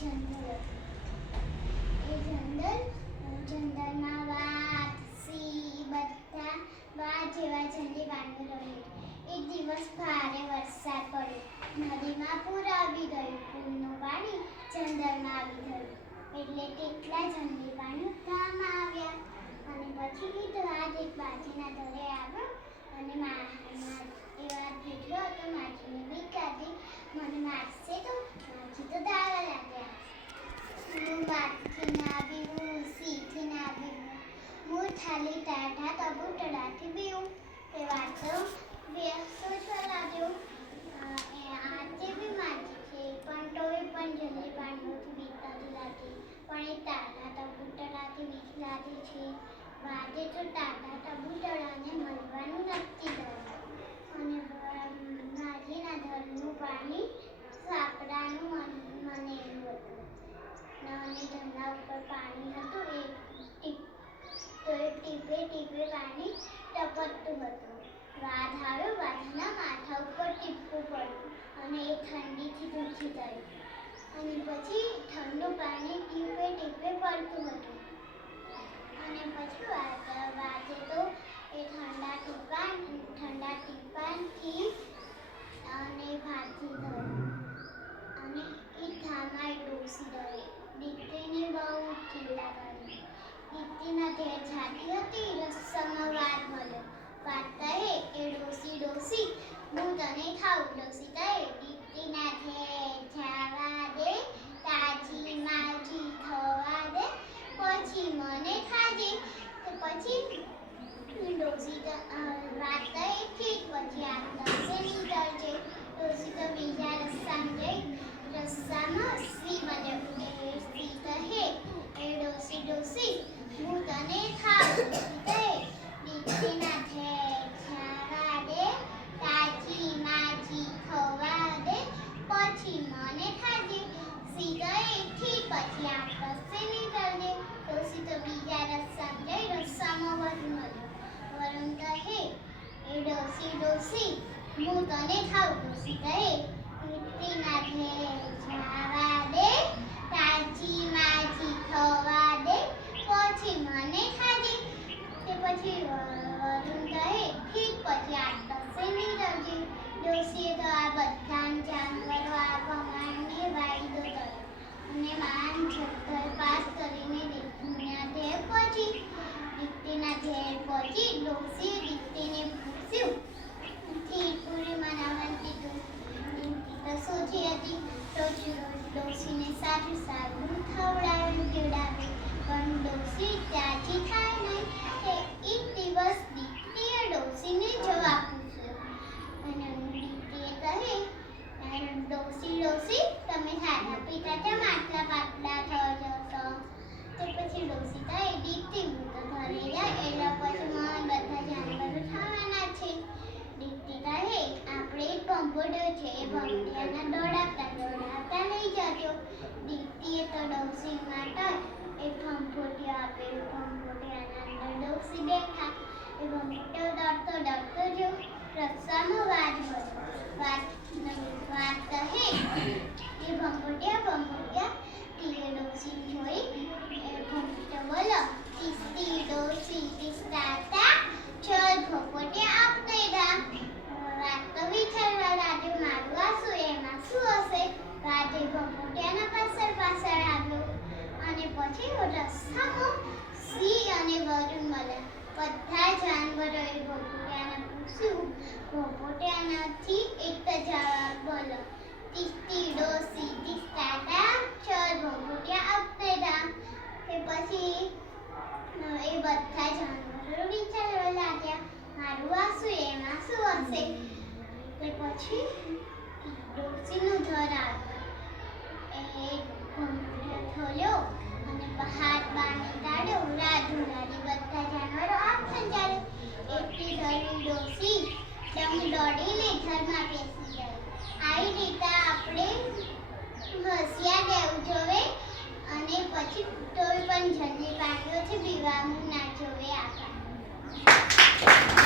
જંગલ એ જંગલમાં વાઘ સિંહ બધા જેવા જંગલી પ્રાણીઓ રહે. એક દિવસ ભારે વરસાદ પડ્યો. નદીમાં પૂર આવી ગયું. પૂરનું પાણી જંગલમાં આવી ગયું એટલે કેટલા જંગલી પ્રાણીઓ ગામમાં આવ્યા. અને પછી એક બાજીના ઘરે આવ્યો અને એવા દીકરો હતો. માજીને બીક લાગી, મને મારશે તો. માજી તો દાવા લાગ્યા, હું વાઘથી ના બીવું, સિંહથી ના બીવું, હું ખાલી ટાઢા કબૂતરાથી બીવું. એ વાતો સોચવા લાગ્યો. આજે બી માજી છે પણ તોય પણ જંગલી પ્રાણીઓથી બીક નથી લાગી. પણ એ ટાઢા કબૂતરાથી બીક લાગે છે. વાઘે તો ટાઢા કબૂતરાને મળવાનું નક્કી કર્યું અને માજીના ઘરનું પાણી સાપડાનું મનેલું હતું. અને ધંધા ઉપર પાણી હતું. ટીપે ટીપે પાણી ટપકતું હતું. વાઘ આવ્યો. વાઘના માથા ઉપર ટીપવું પડ્યું અને એ ઠંડીથી દુખી ગયો. અને પછી ઠંડુ પાણી ટીપે ટીપે પડતું હતું. અને પછી વાઘે તો એ ઠંડા ટીપાથી અને ભાગી ગયો. અને એ ધામા ડોસી ગઈ. દીકરીને બહુ ચિંતા કરી. દીકરીના ઘેર જાતી હતી. રસ્તામાં વાઘ મળ્યો. વાઘ કહે, એ ડોસી હું તને ખાઉં. ડોસી કહે, દીકરીના ઘેર જવા દે, તાજી માજી થવા દે, પછી મને ખાજે. પછી વાઘ કહે, ઠીક, પછી આ રસ્તે નીકળજે. ડોસી તો બીજા રસ્તામાં જઈ. રસ્તામાં સિંહ મળ્યો. સિંહ કહે, એ ડોસી હું તને ખાઉં. ડોસી કહે, દીકરીના ઘેર જવા દે, તાજી માજી થવા દે, પછી મને ખાજે. સિંહ કહે, ઠીક, પછી આ રસ્તે નીકળજે. ડોસી તો બીજા રસ્તામાં જઈ. રસ્તામાં વરુણ મળ્યો. વરુણ કહે, એ ડોસી હું તને ખાઉં. ડોસી કહે, દીકરીના ઘેર જવા દે, તાજી માજી થવા દે, પછી મને ખાજે. પછી વરુણ કહે, ઠીક, પછી આ રસ્તે નીકળજે. ડોસીએ તો આ બધા જાનવરો આ ભગવાનને વાયદો કર્યો અને માન ચક્કર પાસ કરીને દીકરીના ઘેર પહોંચી. ડોસીએ દીકરીને પૂછ્યું, ખીરપુરી બનાવવાનું કીધું. દીકરી તો સોચી હતી. રોજ ડોસીને સારું ખવડાવ્યું પીવડાવ્યું, પણ ડોસી ત્યાંથી થાય નહીં. એક દિવસ દીકરીએ ડોસીને જવાબ પૂછ્યો અને દીકરીએ કહે, ડોસી તમે ખાધા પીતા કેમ આટલા પાતળા થયો છો? તો પછી ડોસી કહે, દીકરી હું તો ઘરે જાય એટલે પછી મને બધા જાનવરો ખાવાના છે. દીકરી કહે, આપણે એક ભંભોડો છે, એ ભંભોડિયાના દોડાવતા લઈ જજો. દીકરીએ તો ડોસી માટે એક ભંભોડિયો આપ્યો. ભંભોડિયાના અંદર ડોસી બેઠા. એ ભંભોડિયો દોડતો જો રસ્તામાં વાઘ મળ્યો. વાઘ કહે, એ ભંભોડિયા તીએ ડોસી જોઈ. એ ભંભોડિયો બોલો, તીસતી ડોસી તીસતા ચલ ભંભોડિયા આપને દા. વાઘ તો વિચારવા લાગ્યો, મારું આ શું, એમાં શું હશે? વાઘે ભંભોડિયાના પાછળ આવ્યો. અને પછી રસ્તામાં સિંહ અને વરુણ મળ્યા. બધા જાનવરોએ ભંભોડિયાને પૂછ્યું. ભંભોડિયાનાથી એક જવાબ બોલો, તીસતી ડોસી તીસતા ચલ ભંભોડિયા આપને દા. પછી એ બધા જાનવરો વિચારવા લાગ્યા, મારું આ શું, એમાં શું હશે? પછી ડોસીનું ઘર આવ્યું. એ ભંભોડિયો ખોલ્યો અને હાથ બાંધી કાઢ્યો. રાધુરાડી બધા જાનવરો આમ ખંજારે. એટલી ઘણી ડોસી દોડીને ઘરમાં બેસી ગઈ. આવી રીતે આપણે હોશિયાર રહેવું જોઈએ અને પછી કોઈ પણ જંગલી પ્રાણીઓથી બીવાનું ના જોઈએ. આભાર.